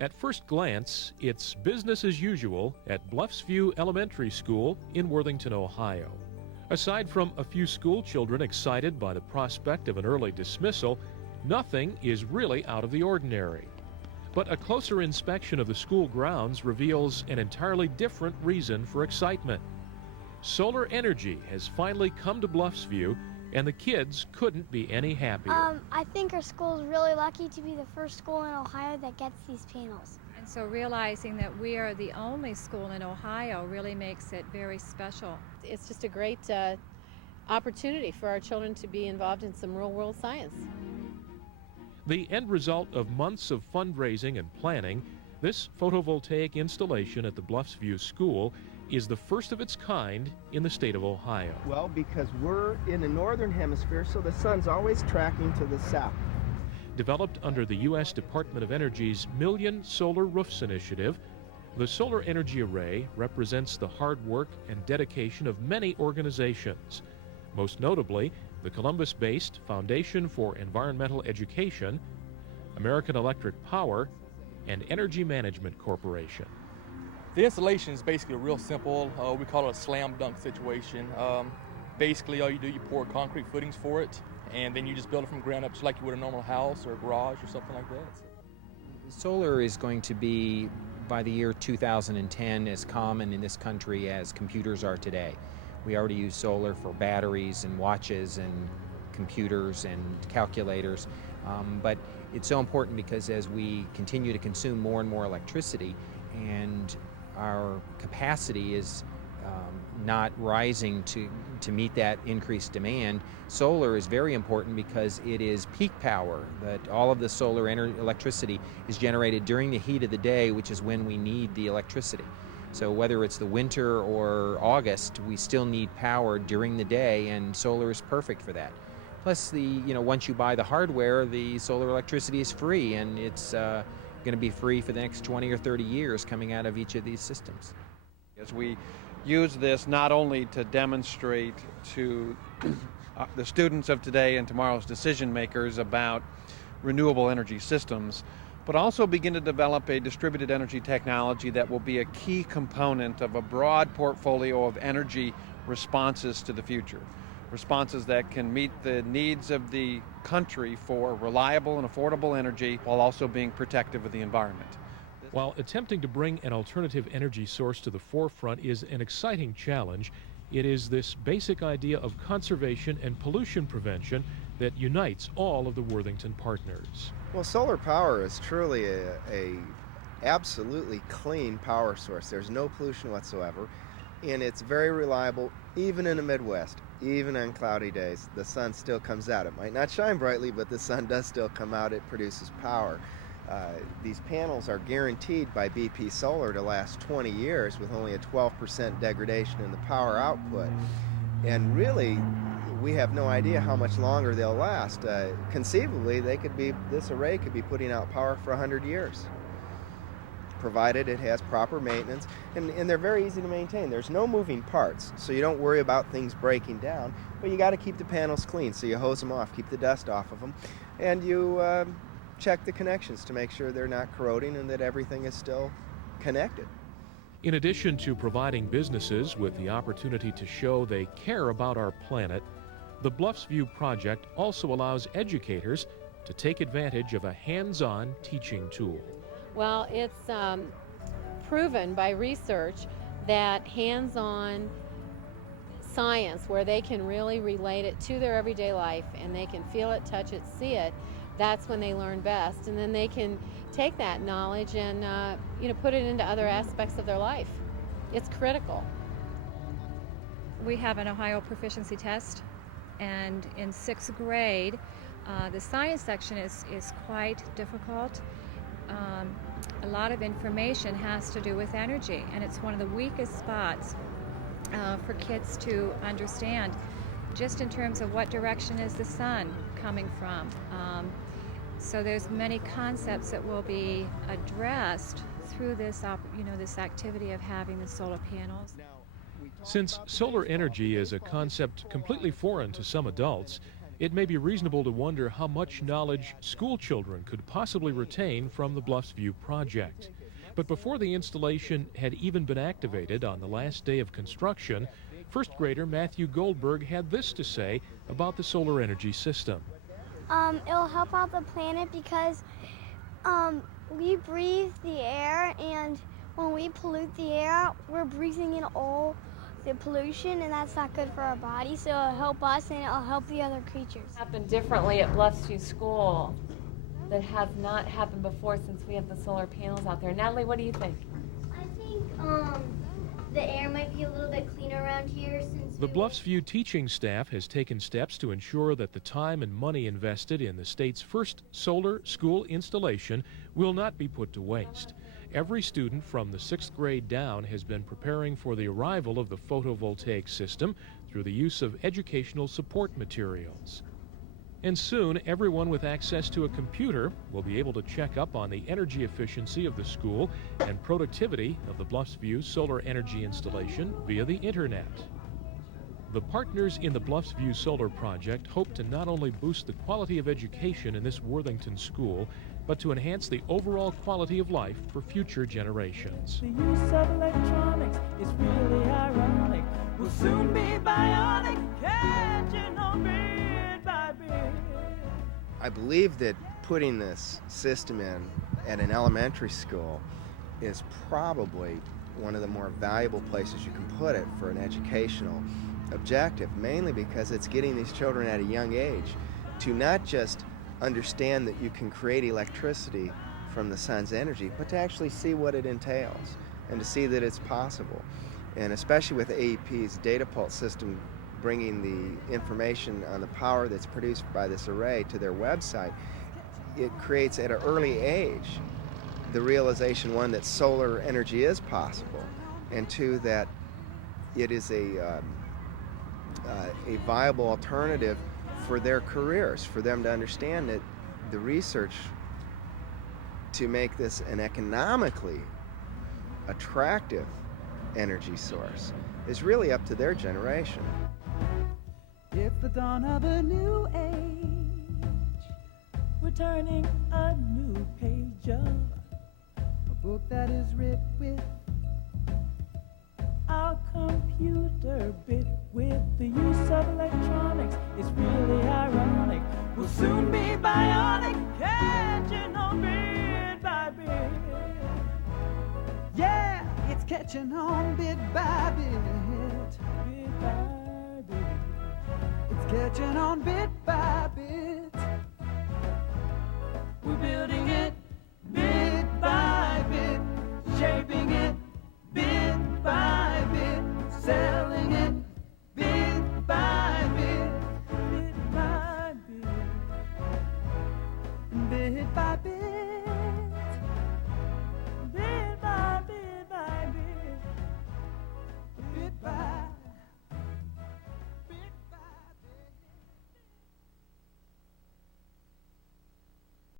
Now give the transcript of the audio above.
At first glance, it's business as usual at Bluffsview Elementary School in Worthington, Ohio. Aside from a few school children excited by the prospect of an early dismissal, nothing is really out of the ordinary. But a closer inspection of the school grounds reveals an entirely different reason for excitement. Solar energy has finally come to Bluffsview, and the kids couldn't be any happier. I think our school is really lucky to be the first school in Ohio that gets these panels. And so realizing that we are the only school in Ohio really makes it very special. It's just a great opportunity for our children to be involved in some real-world science. The end result of months of fundraising and planning, this photovoltaic installation at the Bluffsview School is the first of its kind in the state of Ohio. Well, because we're in the northern hemisphere, so the sun's always tracking to the south. Developed under the U.S. Department of Energy's Million Solar Roofs initiative, the solar energy array represents the hard work and dedication of many organizations, most notably the Columbus-based Foundation for Environmental Education, American Electric Power, and Energy Management Corporation. The installation is basically real simple. We call it a slam dunk situation. Basically, all you do, you pour concrete footings for it, and then you just build it from ground up just like you would a normal house or a garage or something like that. Solar is going to be, by the year 2010, as common in this country as computers are today. We already use solar for batteries and watches and computers and calculators, but it's so important because as we continue to consume more and more electricity and our capacity is not rising to meet that increased demand, solar is very important because it is peak power. That all of the solar electricity is generated during the heat of the day, which is when we need the electricity. So whether it's the winter or August, we still need power during the day, and solar is perfect for that. Plus, once you buy the hardware, the solar electricity is free, and it's going to be free for the next 20 or 30 years coming out of each of these systems. As we use this not only to demonstrate to the students of today and tomorrow's decision makers about renewable energy systems, but also begin to develop a distributed energy technology that will be a key component of a broad portfolio of energy responses to the future. Responses that can meet the needs of the country for reliable and affordable energy while also being protective of the environment. While attempting to bring an alternative energy source to the forefront is an exciting challenge, it is this basic idea of conservation and pollution prevention that unites all of the Worthington partners. Well, solar power is truly a absolutely clean power source. There's no pollution whatsoever, and it's very reliable even in the Midwest. Even on cloudy days, the sun still comes out. It might not shine brightly, but the sun does still come out. It produces power. These panels are guaranteed by BP Solar to last 20 years with only a 12% degradation in the power output. And really, we have no idea how much longer they'll last. Conceivably, this array could be putting out power for 100 years, provided it has proper maintenance, and they're very easy to maintain. There's no moving parts, so you don't worry about things breaking down, but you got to keep the panels clean, so you hose them off, keep the dust off of them, and you check the connections to make sure they're not corroding and that everything is still connected. In addition to providing businesses with the opportunity to show they care about our planet, the Bluffsview project also allows educators to take advantage of a hands-on teaching tool. Well, it's proven by research that hands-on science, where they can really relate it to their everyday life and they can feel it, touch it, see it, that's when they learn best. And then they can take that knowledge and put it into other aspects of their life. It's critical. We have an Ohio proficiency test, and in 6th grade, the science section is quite difficult. A lot of information has to do with energy, and it's one of the weakest spots for kids to understand, just in terms of what direction is the sun coming from. So there's many concepts that will be addressed through this, this activity of having the solar panels. Since solar energy is a concept completely foreign to some adults, it may be reasonable to wonder how much knowledge school children could possibly retain from the Bluffs View project. But before the installation had even been activated on the last day of construction, first grader Matthew Goldberg had this to say about the solar energy system. It'll help out the planet because we breathe the air, and when we pollute the air, we're breathing in all the pollution, and that's not good for our body. So it'll help us, and it'll help the other creatures. Happened differently at Bluffs View School that has not happened before since we have the solar panels out there. Natalie, what do you think? I think the air might be a little bit cleaner around here since The Bluffs View teaching staff has taken steps to ensure that the time and money invested in the state's first solar school installation will not be put to waste. Every student from the 6th grade down has been preparing for the arrival of the photovoltaic system through the use of educational support materials. And soon, everyone with access to a computer will be able to check up on the energy efficiency of the school and productivity of the Bluffs View solar energy installation via the internet. The partners in the Bluffs View Solar Project hope to not only boost the quality of education in this Worthington school, but to enhance the overall quality of life for future generations. The use of electronics is really ironic. We'll soon be bionic, catching on bit by bit. I believe that putting this system in at an elementary school is probably one of the more valuable places you can put it for an educational objective, mainly because it's getting these children at a young age to not just understand that you can create electricity from the sun's energy, but to actually see what it entails and to see that it's possible. And especially with AEP's data pulse system bringing the information on the power that's produced by this array to their website, it creates at an early age the realization, one, that solar energy is possible, and two, that it is a viable alternative for their careers, for them to understand that the research to make this an economically attractive energy source is really up to their generation. It's the dawn of a new age. We're turning a new page of a book that is writ with our computer bit. With the use of electronics, it's really ironic. We'll soon be bionic, catching on bit by bit. Yeah, it's catching on bit by bit. Bit by bit. It's catching on bit by bit. We're building it bit by bit, shaping it bit by bit, selling it bit by bit, bit by bit, bit by bit.